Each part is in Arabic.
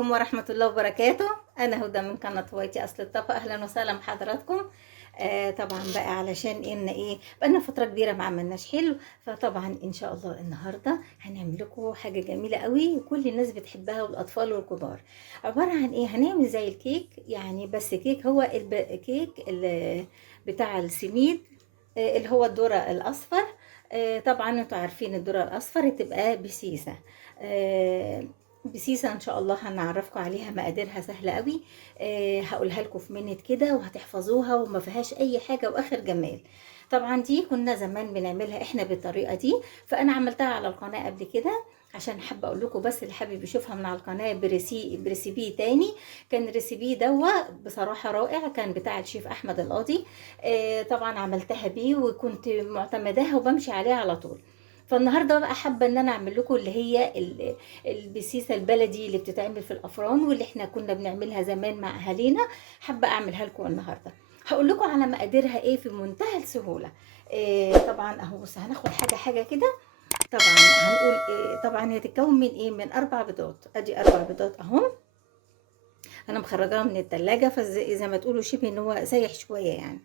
عليكم ورحمة الله وبركاته. أنا هدى من قناة هوايتي أصل الطبخ. أهلا وسهلا بحضراتكم. طبعا بقى علشان بقالنا فترة كبيرة ما عملناش حلو، فطبعا إن شاء الله النهاردة هنعمل لكم حاجة جميلة قوي وكل الناس بتحبها والأطفال والكبار. عبارة عن هنعمل زي الكيك، يعني بس كيك هو كيك بتاع السميد، اللي هو الذرة الأصفر. طبعا انتوا عارفين الذرة الأصفر تبقى بسيسة. بسيسة ان شاء الله هنعرفكم عليها، مقاديرها سهلة قوي. هقولها لكم في منت كده وهتحفظوها وما فيهاش اي حاجة واخر جمال. طبعا دي كنا زمان بنعملها احنا بالطريقة دي، فانا عملتها على القناة قبل كده عشان حابة اقول لكم، بس اللي حابب يشوفها من على القناة بريسيبي تاني. كان الريسيبي دوا بصراحة رائع، كان بتاع الشيف احمد القاضي. طبعا عملتها بيه وكنت معتمداها وبمشي عليها على طول. فالنهارده بقى حابه ان انا اعمل لكم اللي هي البسيسه البلدي اللي بتتعمل في الافران واللي احنا كنا بنعملها زمان مع اهالينا. حابه اعملها لكم النهارده. هقول لكم على مقاديرها في منتهى السهوله. طبعا اهو بص، هناخد حاجه حاجه كده. طبعا هنقول طبعا هي تتكون من من 4 بيضات. ادي 4 بيضات اهم. انا مخرجاها من التلاجة، فزي ما تقولوا شبه ان هو سايح شويه يعني.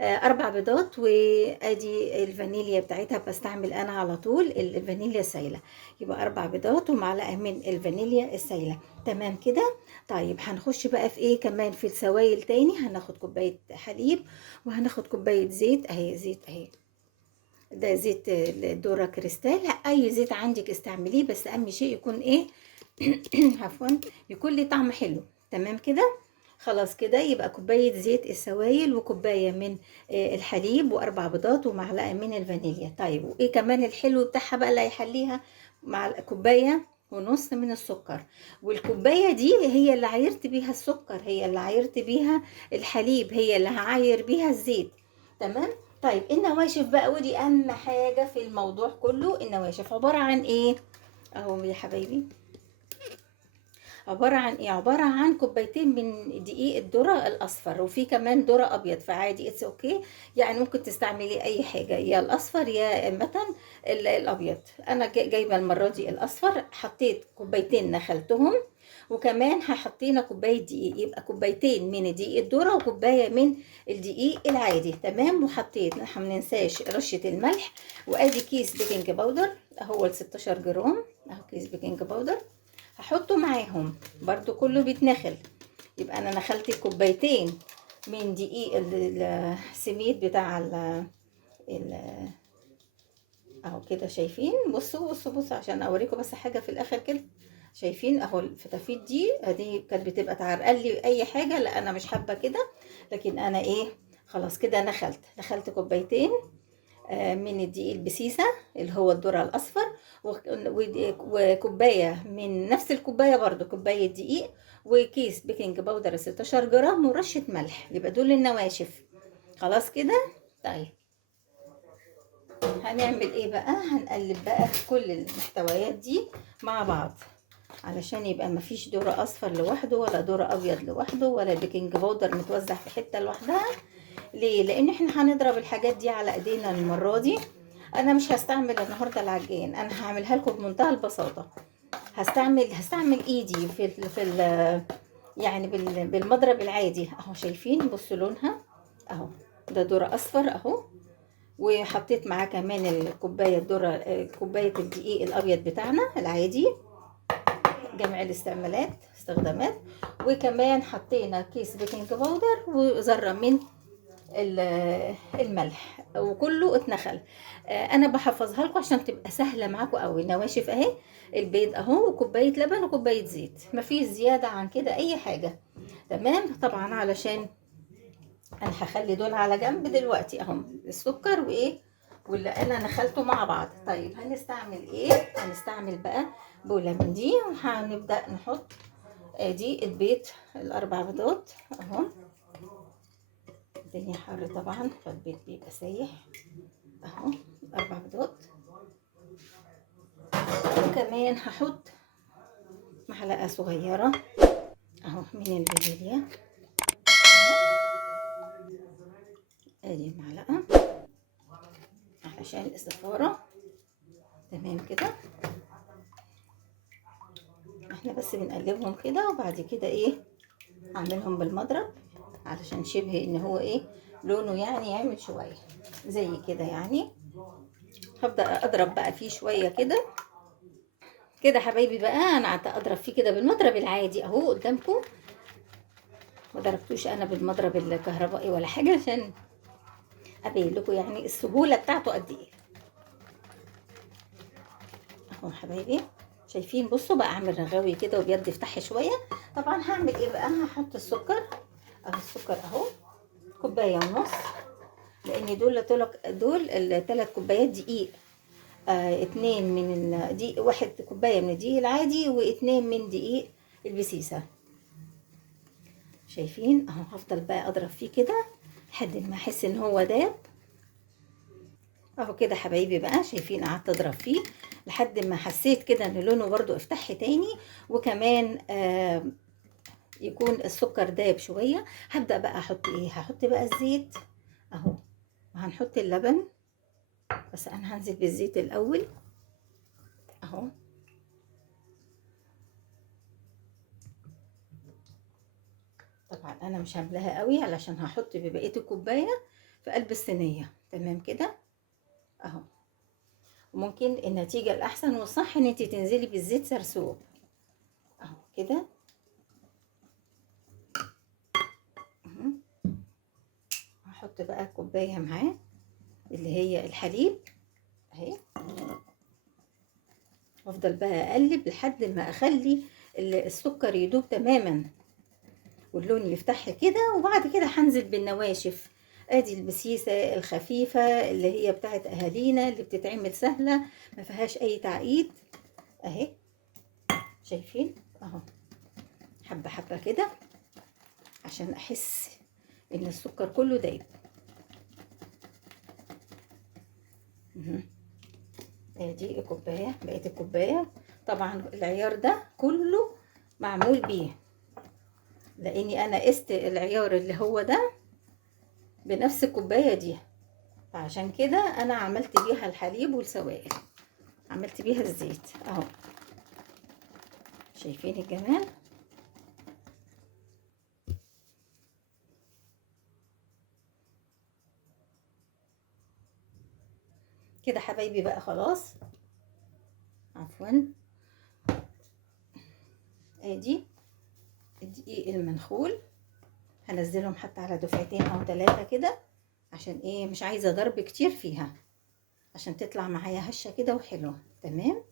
4 بيضات، وادي الفانيليا بتاعتها بستعمل انا على طول الفانيليا السايله. يبقى 4 بيضات ومعلقه من الفانيليا السايله. تمام كده. طيب هنخش بقى في كمان في السوائل تاني. هناخد كوبايه حليب وهناخد كوبايه زيت اهي. زيت اهي، ده زيت الذرة كريستال. اي زيت عندك استعمليه، بس اهم شيء يكون عفوا، يكون لي طعم حلو. تمام كده. خلاص كده يبقى كوباية زيت السوائل وكوباية من الحليب و4 بيضات ومعلقة من الفانيليا. طيب وايه كمان الحلو بتاعها بقى اللي هيحليها؟ مع كوباية ونص من السكر. والكوباية دي هي اللي عايرت بيها السكر، هي اللي عايرت بيها الحليب، هي اللي هعاير بيها الزيت. تمام. طيب النواشف بقى، ودي اهم حاجة في الموضوع كله. النواشف عبارة عن اهو يا حبايبي. عبارة عن عبارة عن كوبايتين من دقيق الذرة الأصفر، وفي كمان ذرة أبيض، فعادي اتس اوكي. يعني ممكن تستعملي أي حاجة، يا الأصفر يا مثلا الأبيض. أنا جايبة المرة دي الأصفر. حطيت كوبايتين نخلتهم، وكمان حطينا كوباية دقيق، يبقى كوبايتين من دقيق الذرة وكوباية من الدقيق العادي. تمام. وحطيت ما ننساش رشة الملح. وادي كيس بيكنج باودر اهو 16 جرام اهو، كيس بيكنج باودر هحطه معاهم برضو، كله بيتنخل. يبقى انا نخلت كوبايتين من دقيق السميد بتاع اهو كده. شايفين؟ بصوا بصوا بصوا عشان اوريكم بس حاجه في الاخر كده. شايفين اهو الفتافيت دي كانت بتبقى تعرقل لي اي حاجه، لا انا مش حابه كده. لكن انا خلاص كده نخلت كوبايتين من الدقيق البسيسة اللي هو الذرة الأصفر، وكوباية من نفس الكوباية برضو كوباية دقيق، وكيس بيكنج باودر 16 جرام، ورشة ملح. يبقى دول النواشف. خلاص كده. طيب هنعمل بقى؟ هنقلب بقى كل المحتويات دي مع بعض علشان يبقى مفيش ذرة أصفر لوحده ولا ذرة أبيض لوحده ولا بيكنج باودر متوزع في حتة لوحدها. ليه؟ لان احنا هنضرب الحاجات دي على ايدينا المره دي. انا مش هستعمل النهارده العجين، انا هعملها لكم بمنتهى البساطه. هستعمل ايدي يعني بالمضرب العادي اهو. شايفين؟ بصوا لونها اهو، ده ذره اصفر اهو. وحطيت معاه كمان الكوبايه الذره، كوبايه الدقيق الابيض بتاعنا العادي، جميع استخدامات. وكمان حطينا كيس بيكنج باودر وذره من الملح، وكله اتنخل. انا بحفظها لكم عشان تبقى سهله معاكم قوي. نواشف اهي، البيض اهو، وكوبايه لبن وكوبايه زيت، مفيش زياده عن كده اي حاجه. تمام. طبعا علشان انا هخلي دول على جنب دلوقتي اهو، السكر واللي انا نخلته مع بعض. طيب هنستعمل هنستعمل بقى بوله من دي، وهنبدا نحط ادي البيض ال4 بيضات اهو. الدنيا حر طبعا، فالبيض بيبقى سايح اهو. 4 بيضات. وكمان هحط معلقه صغيره اهو من الفانيليا. ادي معلقه علشان الزفاره. تمام كده احنا بس بنقلبهم كده، وبعد كده ايه اعملهم بالمضرب علشان شبه ان هو ايه لونه يعني يعمل شويه زي كده يعني. هبدا اضرب بقى فيه شويه كده كده حبايبي. بقى انا قعدت اضرب فيه كده بالمضرب العادي اهو قدامكم، ما ضربتوش انا بالمضرب الكهربائي ولا حاجه، عشان ابين لكم يعني السهوله بتاعته قد ايه. اهو حبايبي شايفين، بصوا بقى اعمل رغاوي كده وبيدي افتحي شويه. طبعا هعمل ايه بقى، هحط السكر اهو، السكر اهو كوبايه ونص، لان دول الثلاث كوبايات دقيق. اتنين من الدقيق، واحد كوبايه من الدقيق العادي واتنين من دقيق البسيسه. شايفين اهو، هفضل بقى اضرب فيه كده لحد ما احس ان هو داب اهو كده حبايبي. بقى شايفين قعدت اضرب فيه لحد ما حسيت كده ان لونه برضو افتح تاني، وكمان يكون السكر داب شويه. هبدا بقى احط ايه، هحط بقى الزيت اهو، وهنحط اللبن، بس انا هنزل بالزيت الاول اهو. طبعا انا مش هملاها قوي علشان هحط ببقيه الكوبايه في قلب الصينيه، تمام كده اهو. وممكن النتيجه الاحسن والصح ان انت تنزلي بالزيت سرسوب اهو كده اهو. هحط بقى كوبايه معاه اللي هي الحليب اهي، وافضل بقى اقلب لحد ما اخلي السكر يدوب تماما واللون يفتح كده. وبعد كده هنزل بالنواشف، ادي البسيسه الخفيفه اللي هي بتاعت اهالينا اللي بتتعمل سهله ما فيهاش اي تعقيد اهي. شايفين اهو، حبه حبه كده عشان احس ان السكر كله دايب. ادي الكوبايه، بقيه الكوبايه. طبعا العيار ده كله معمول بيه، لاني انا قست العيار اللي هو ده بنفس الكوبايه دي، فعشان كده انا عملت بيها الحليب والسوائل، عملت بيها الزيت اهو. شايفين الجمال كده حبايبي. بقى خلاص، عفوا، ادي الدقيق المنخول هنزلهم حتى على دفعتين او ثلاثه كده، عشان ايه مش عايزه ضرب كتير فيها عشان تطلع معايا هشه كده وحلوه تمام.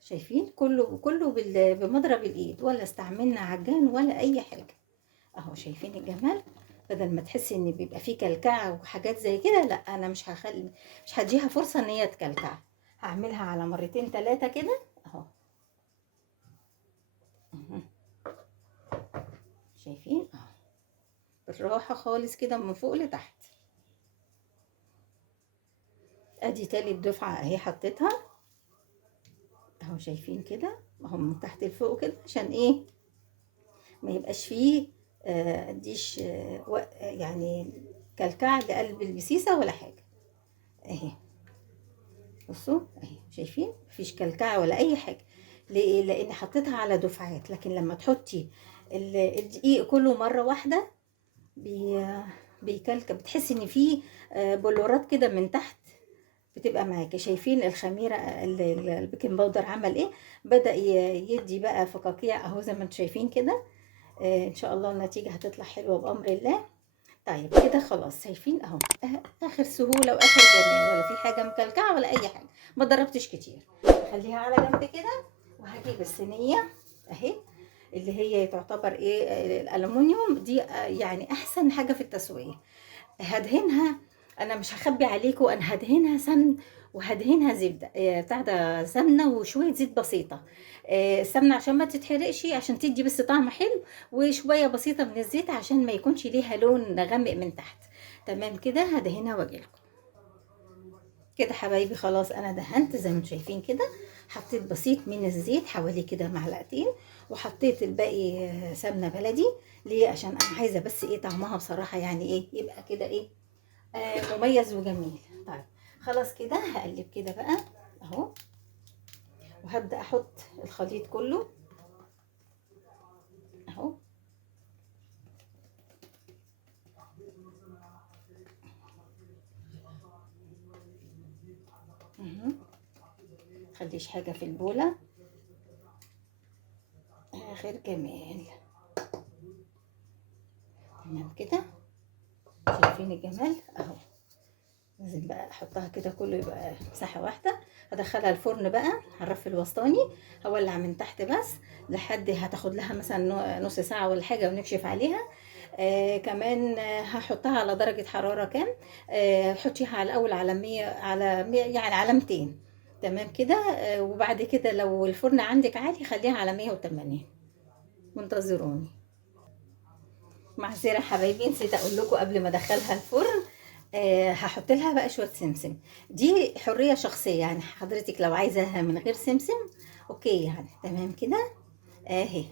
شايفين كله بمضرب الايد، ولا استعملنا عجان ولا اي حاجه اهو. شايفين الجمال، بدل ما تحسي ان بيبقى فيه كلكعه وحاجات زي كده، لا انا مش هديها فرصه ان هي تكلكع، هعملها على مرتين ثلاثه كده اهو. شايفين اهو، بالراحه خالص كده من فوق لتحت. ادي تالت دفعه اهي حطيتها اهو. شايفين كده اهو من تحت لفوق كده، عشان ايه ما يبقاش فيه اديش يعني كلكع لقلب البسيسه ولا حاجه اهي. بصوا اهي، شايفين مفيش كلكعه ولا اي حاجه. ليه؟ لان حطيتها على دفعات، لكن لما تحطي الدقيق كله مره واحده بيكلكع، بتحسي ان فيه بلورات كده من تحت بتبقى معاكي. شايفين الخميره البيكنج باودر عمل ايه، بدأ يدي بقى فقاقيع اهو زي ما انتم شايفين كده. ان شاء الله النتيجه هتطلع حلوه بامر الله. طيب كده خلاص، شايفين اهو اخر سهوله واخر جمال، ولا في حاجه مكلكعه ولا اي حاجه، ما ضربتش كتير. خليها على جنب كده، وهجيب الصينيه اهي اللي هي تعتبر ايه الالومنيوم دي، يعني احسن حاجه في التسويه. هدهنها، انا مش هخبي عليكم، انا هدهنها سمن وهدهنها زبده بتاع ده، سمنه وشويه زيت بسيطه. السمنه عشان ما تتحرقش، عشان تدي بس طعم حلو، وشويه بسيطه من الزيت عشان ما يكونش ليها لون غامق من تحت. تمام كده، هدهنها واجيلكم. كده حبايبي خلاص انا دهنت زي ما انتم شايفين كده. حطيت بسيط من الزيت حوالي كده معلقتين، وحطيت الباقي سمنه بلدي. ليه؟ عشان انا عايزه بس ايه طعمها بصراحه يعني ايه يبقى كده ايه مميز وجميل. طيب خلاص كده هقلب كده بقى اهو. وهبدأ احط الخليط كله اهو. مخليش حاجة في البولة، اخر جمال. تمام كده، شايفين الجمال اهو. لازم بقى احطها كده كله يبقى مساحه واحده. هدخلها الفرن بقى على الرف الوسطاني، هولع من تحت بس لحد هتاخد لها مثلا نص ساعه ولا حاجه ونكشف عليها. كمان هحطها على درجه حراره كام، حطيها على الاول على 100، على 100 يعني على 200. تمام كده. وبعد كده لو الفرن عندك عالي خليها على 180. منتظروني. معذره حبايبي، نسيت اقول لكم قبل ما ادخلها الفرن، هحط لها بقى شويه سمسم. دي حريه شخصيه، يعني حضرتك لو عايزاها من غير سمسم اوكي يعني. تمام كده اهي.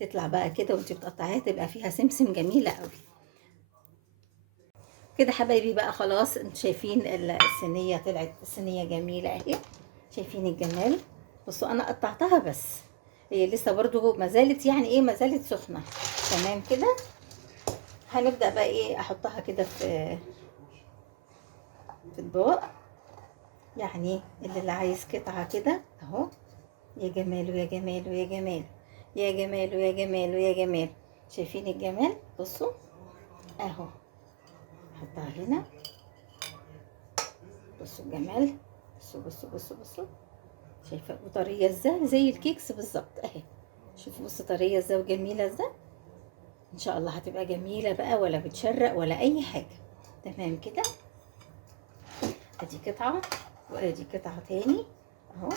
تطلع بقى كده وانت بتقطعيها تبقى فيها سمسم جميله قوي كده حبايبي. بقى خلاص انتوا شايفين الصينيه طلعت صينيه جميله اهي. شايفين الجمال. بصوا انا قطعتها بس هي لسه برضو ما زالت يعني ايه، ما زالت سخنه. تمام كده. هنبدا بقى ايه، احطها كده في اطباق، يعني اللي عايز قطعة كده اهو. يا جمال ويا جمال ويا جمال، يا جمال ويا جمال ويا جمال. شايفين الجمال؟ بصوا اهو. احطها هنا. بصوا الجمال. بصوا بصوا بصوا بصوا. شايفه طريه ازاي؟ زي الكيكس بالظبط اهي. شوفوا بصوا طريه ازاي وجميله ازاي. ان شاء الله هتبقى جميله بقى، ولا بتشرق ولا اي حاجه. تمام كده. ادي قطعه وادي قطعه تاني اهو.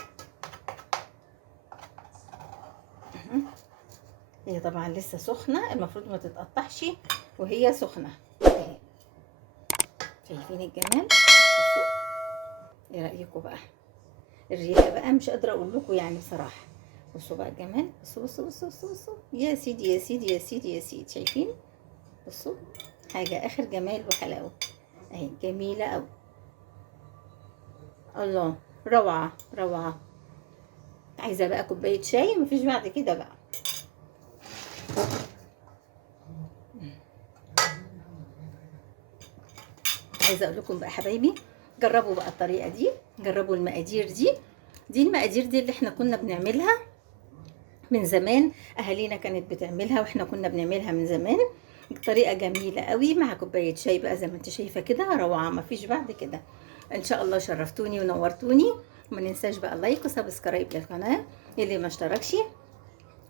هي طبعا لسه سخنه، المفروض ما تتقطعش وهي سخنه اهي. شايفين الجمال؟ بصوا. ايه رايكم بقى؟ الريحه بقى مش قادره اقول لكم يعني بصراحه. بصوا بقى الجمال. بصوا بصوا بصوا بصوا بصوا. يا سيدي يا سيدي يا سيدي يا سيدي. شايفين؟ بصوا حاجه اخر جمال وحلاوه اهي. جميله قوي. الله، روعه روعه. عايزه بقى كوبايه شاي، مفيش بعد كده بقى. عايزه اقول لكم بقى حبايبي، جربوا بقى الطريقه دي، جربوا المقادير دي. دي المقادير دي اللي احنا كنا بنعملها من زمان، اهالينا كانت بتعملها واحنا كنا بنعملها من زمان. طريقه جميله قوي مع كوبايه شاي بقى زي ما انت شايفه كده، روعه مفيش بعد كده. ان شاء الله شرفتوني ونورتوني. وما ننساش بقى لايك وسبسكرايب للقناه اللي ما اشتركش.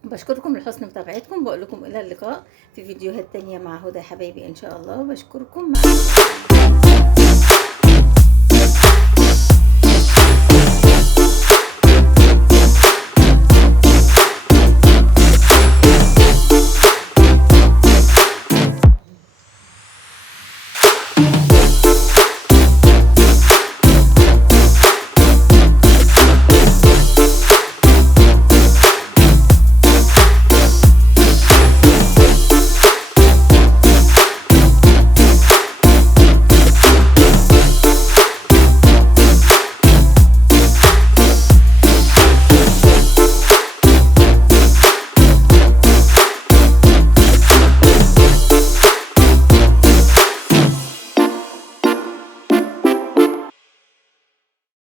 بشكركم لحسن متابعتكم، بقول لكم الى اللقاء في فيديوهات تانية مع هدى حبايبي ان شاء الله. بشكركم. مع